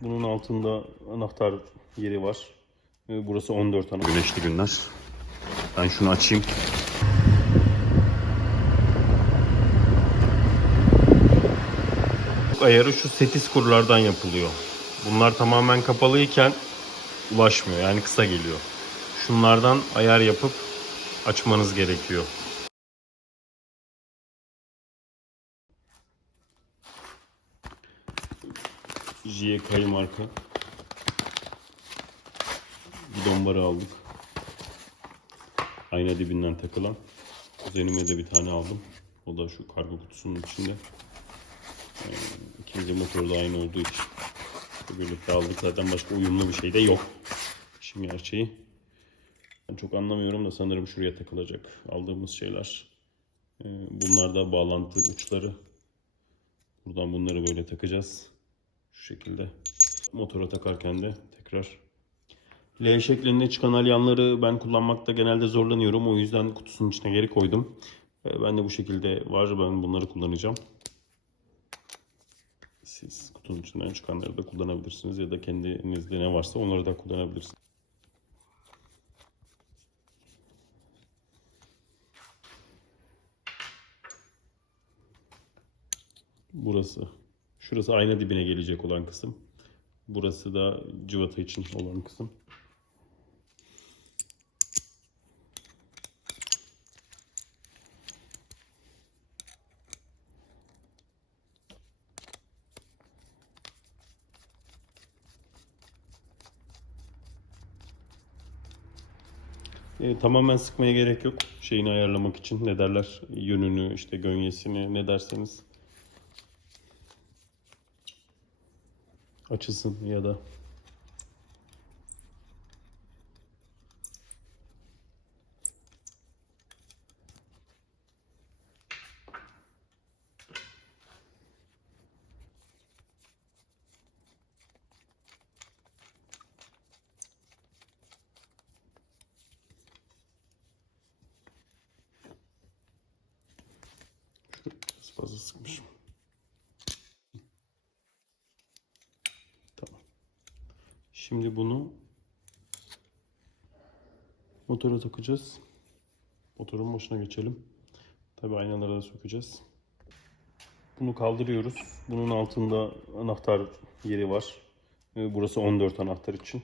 Bunun altında anahtar yeri var. Ee, Burası 14 anahtar. Güneşli günler. Ben şunu açayım. Ayarı şu setis kurlardan yapılıyor. Bunlar tamamen kapalıyken ulaşmıyor. Yani kısa geliyor. Şunlardan ayar yapıp açmanız gerekiyor. JK marka bidon barı aldık. Ayna dibinden takılan. Kuzenime de bir tane aldım. O da şu kargo kutusunun içinde. Ee, İkinci motor da aynı olduğu için birlikte aldık. Zaten başka uyumlu bir şey de yok. İşin gerçeği. Ben çok anlamıyorum da sanırım şuraya takılacak aldığımız şeyler. Ee, Bunlar da bağlantı uçları. Buradan bunları böyle takacağız. Şu şekilde. Motora takarken de tekrar L şeklinde çıkan alyanları ben kullanmakta genelde zorlanıyorum. O yüzden kutusunun içine geri koydum. Ee, Ben de bu şekilde var. Ben bunları kullanacağım. Siz kutunun içinden çıkanları da kullanabilirsiniz ya da kendinizde ne varsa onları da kullanabilirsiniz. Burası. Şurası ayna dibine gelecek olan kısım. Burası da cıvata için olan kısım. E, tamamen sıkmaya gerek yok. Şeyini ayarlamak için ne derler? Yönünü, işte gönyesini ne derseniz. Açısın ya da Şimdi bunu motora takacağız. Motorun başına geçelim. Tabi aynaları da sökeceğiz. Bunu kaldırıyoruz. Bunun altında anahtar yeri var. Ee, Burası 14 anahtar için.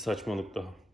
Saçmalık daha.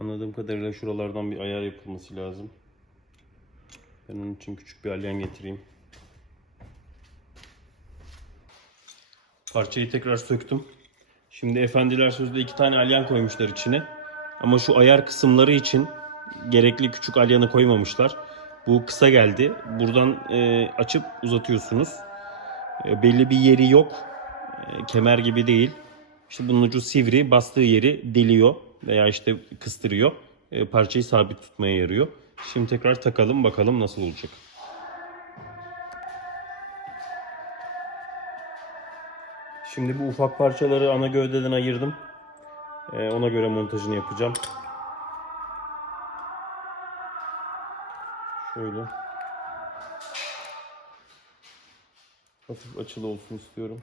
Anladığım kadarıyla şuralardan bir ayar yapılması lazım. Ben onun için küçük bir alyan getireyim. Parçayı tekrar söktüm. Şimdi efendiler sözde iki tane alyan koymuşlar içine. Ama şu ayar kısımları için gerekli küçük alyanı koymamışlar. Bu kısa geldi. Buradan e, açıp uzatıyorsunuz. E, belli bir yeri yok. E, kemer gibi değil. İşte bunun ucu sivri, bastığı yeri deliyor veya işte kıstırıyor. E, parçayı sabit tutmaya yarıyor. Şimdi tekrar takalım bakalım nasıl olacak. Şimdi bu ufak parçaları ana gövdeden ayırdım. E, ona göre montajını yapacağım. Şöyle. Hafif açılı olsun istiyorum.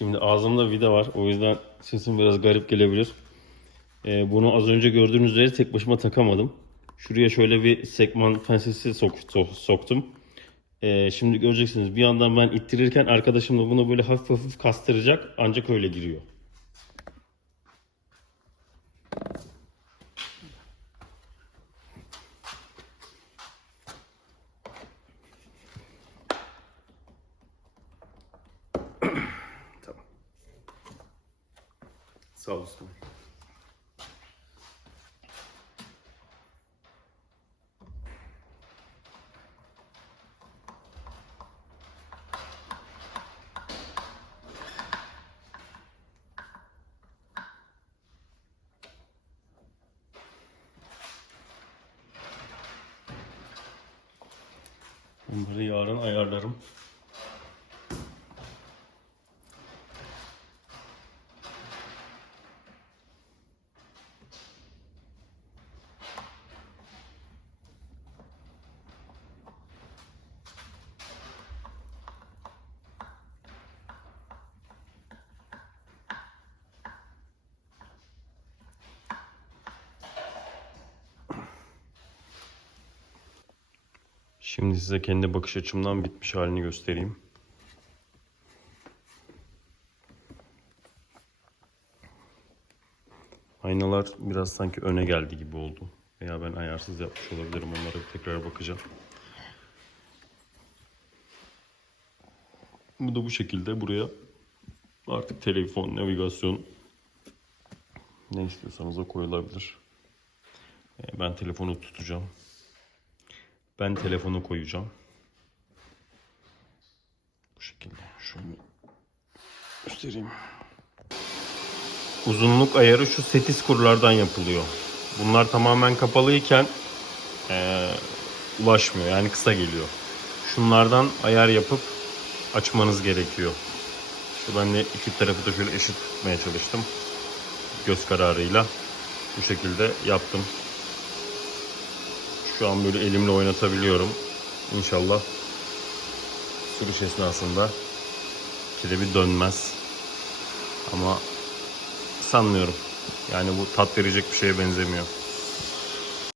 Şimdi ağzımda vida var. O yüzden sesim biraz garip gelebilir. Ee, bunu az önce gördüğünüz üzere tek başıma takamadım. Şuraya şöyle bir sekman pensesi sok- sok- soktum. Ee, şimdi göreceksiniz bir yandan ben ittirirken arkadaşım da bunu böyle hafif hafif kastıracak ancak öyle giriyor. Bunları yarın ayarlarım. Şimdi size kendi bakış açımdan bitmiş halini göstereyim. Aynalar biraz sanki öne geldi gibi oldu. Veya ben ayarsız yapmış olabilirim. Onlara tekrar bakacağım. Bu da bu şekilde buraya artık telefon, navigasyon ne istiyorsanız o koyulabilir. Ee, Ben telefonu tutacağım. Ben telefonu koyacağım. Bu şekilde. Şöyle göstereyim. Uzunluk ayarı şu setis kurlardan yapılıyor. Bunlar tamamen kapalıyken eee, ulaşmıyor. Yani kısa geliyor. Şunlardan ayar yapıp açmanız gerekiyor. İşte ben de iki tarafı da şöyle eşit tutmaya çalıştım. Göz kararıyla. Bu şekilde yaptım. Şu an böyle elimle oynatabiliyorum. İnşallah sürüş esnasında ikide bir dönmez. Ama sanmıyorum. Yani bu tat verecek bir şeye benzemiyor.